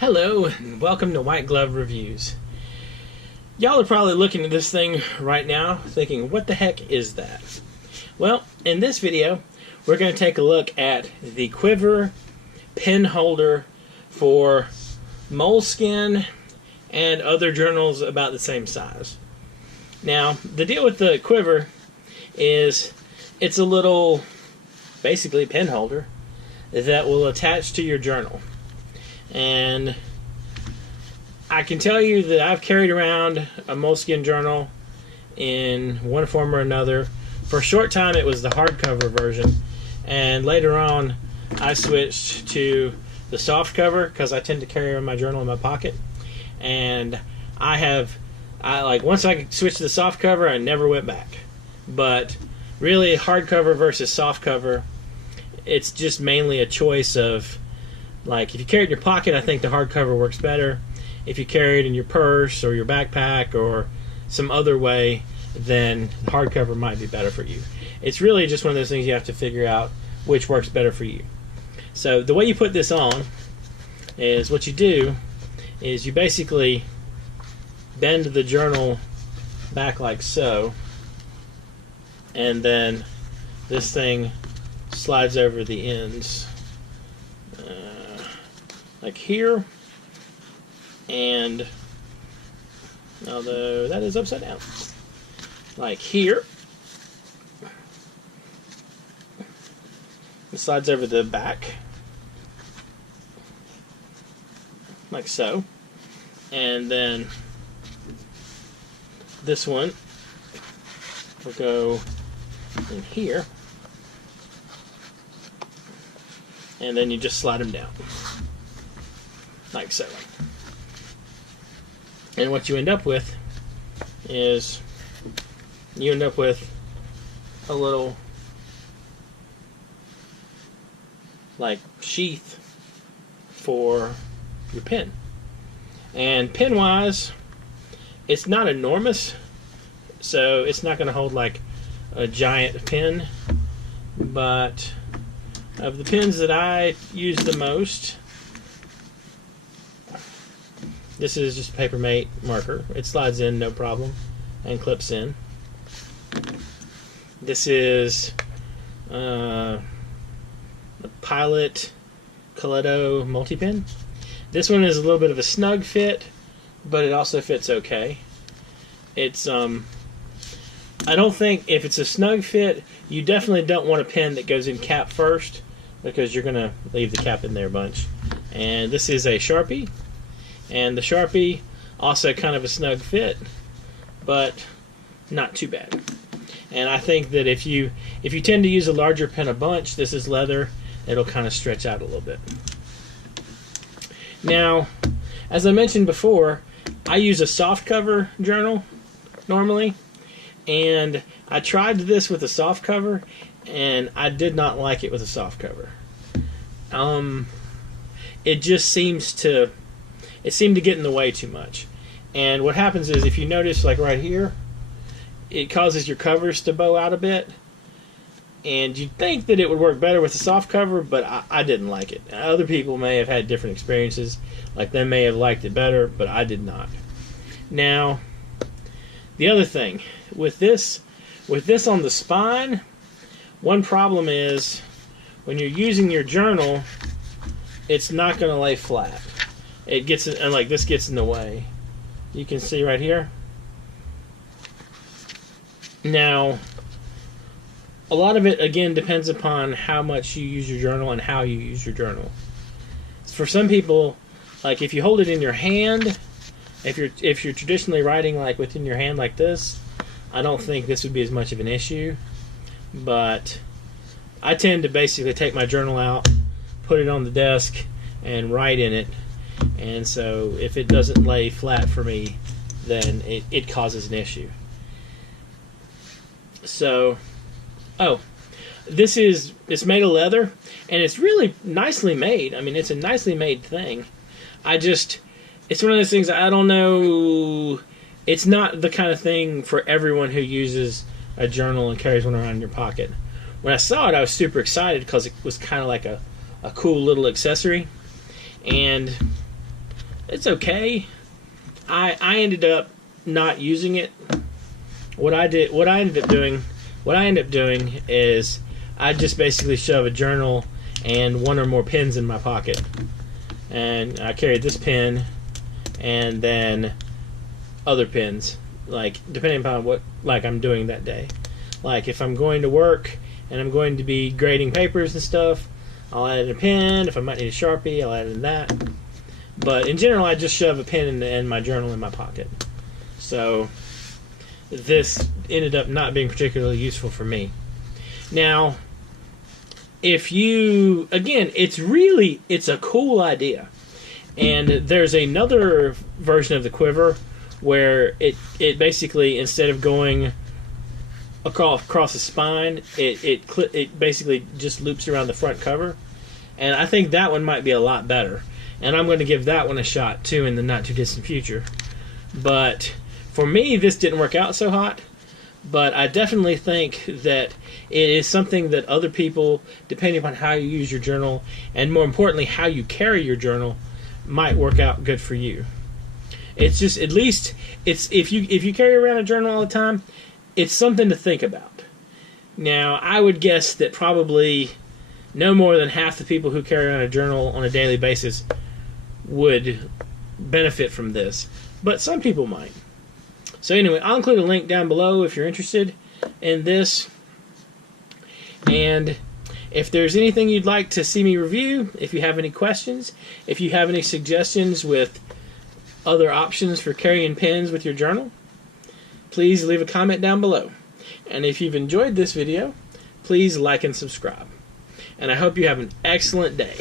Hello, and welcome to White Glove Reviews. Y'all are probably looking at this thing right now thinking, what the heck is that? Well, in this video, we're going to take a look at the Quiver Pen Holder for Moleskine and other journals about the same size. Now, the deal with the Quiver is it's a little, basically, pen holder that will attach to your journal. And I can tell you that I've carried around a Moleskine journal in one form or another. For a short time it was the hardcover version, and later on I switched to the soft cover because I tend to carry my journal in my pocket. And once I switched to the soft cover, I never went back. But really, hardcover versus soft cover, it's just mainly a choice of, like, if you carry it in your pocket, I think the hardcover works better. If you carry it in your purse or your backpack or some other way, then hardcover might be better for you. It's really just one of those things you have to figure out which works better for you. So the way you put this on is, what you do is you basically bend the journal back like so, and then this thing slides over the ends. Like here, and although that is upside down, like here, it slides over the back like so, and then this one will go in here, and then you just slide them down like so. And what you end up with is you end up with a little like sheath for your pen. And pen wise, it's not enormous, so it's not going to hold like a giant pen, but of the pens that I use the most, this is just a Papermate marker. It slides in no problem and clips in. This is a Pilot Coletto multi-pen. This one is a little bit of a snug fit, but it also fits okay. It's I don't think, if it's a snug fit, you definitely don't want a pen that goes in cap first, because you're gonna leave the cap in there a bunch. And this is a Sharpie. And the Sharpie, also kind of a snug fit, but not too bad. And I think that if you tend to use a larger pen a bunch, this is leather, it'll kind of stretch out a little bit. Now, as I mentioned before, I use a soft cover journal normally, and I tried this with a soft cover, and I did not like it with a soft cover. It just seemed to get in the way too much. And what happens is, if you notice, like right here, it causes your covers to bow out a bit. And you'd think that it would work better with a soft cover, but I didn't like it. Other people may have had different experiences. Like, they may have liked it better, but I did not. Now, the other thing, with this on the spine, one problem is, when you're using your journal, it's not going to lay flat. It gets, and like this gets in the way. You can see right here. Now, a lot of it, again, depends upon how much you use your journal and how you use your journal. For some people, like if you hold it in your hand, if you're traditionally writing like within your hand like this, I don't think this would be as much of an issue. But I tend to basically take my journal out, put it on the desk, and write in it. And so if it doesn't lay flat for me, then it causes an issue. So, it's made of leather, and it's really nicely made. I mean, it's a nicely made thing. It's one of those things, I don't know, it's not the kind of thing for everyone who uses a journal and carries one around in your pocket. When I saw it, I was super excited because it was kind of like a cool little accessory. And It's okay. I ended up not using it. What I ended up doing is I just basically shove a journal and one or more pens in my pocket, and I carried this pen and then other pens, like depending upon what I'm doing that day. Like if I'm going to work and I'm going to be grading papers and stuff, I'll add in a pen. If I might need a Sharpie, I'll add in that. But in general, I just shove a pen and my journal in my pocket. So this ended up not being particularly useful for me. Now, if you, again, it's a cool idea. And there's another version of the Quiver where it basically, instead of going across the spine, it basically just loops around the front cover. And I think that one might be a lot better. And I'm going to give that one a shot too in the not too distant future. But for me, this didn't work out so hot. But I definitely think that it is something that other people, depending upon how you use your journal, and more importantly, how you carry your journal, might work out good for you. It's just, at least, it's if you carry around a journal all the time, it's something to think about. Now, I would guess that probably no more than half the people who carry around a journal on a daily basis would benefit from this, but some people might. So anyway, I'll include a link down below if you're interested in this. And if there's anything you'd like to see me review, if you have any questions, if you have any suggestions with other options for carrying pens with your journal, please leave a comment down below. And if you've enjoyed this video, please like and subscribe. And I hope you have an excellent day.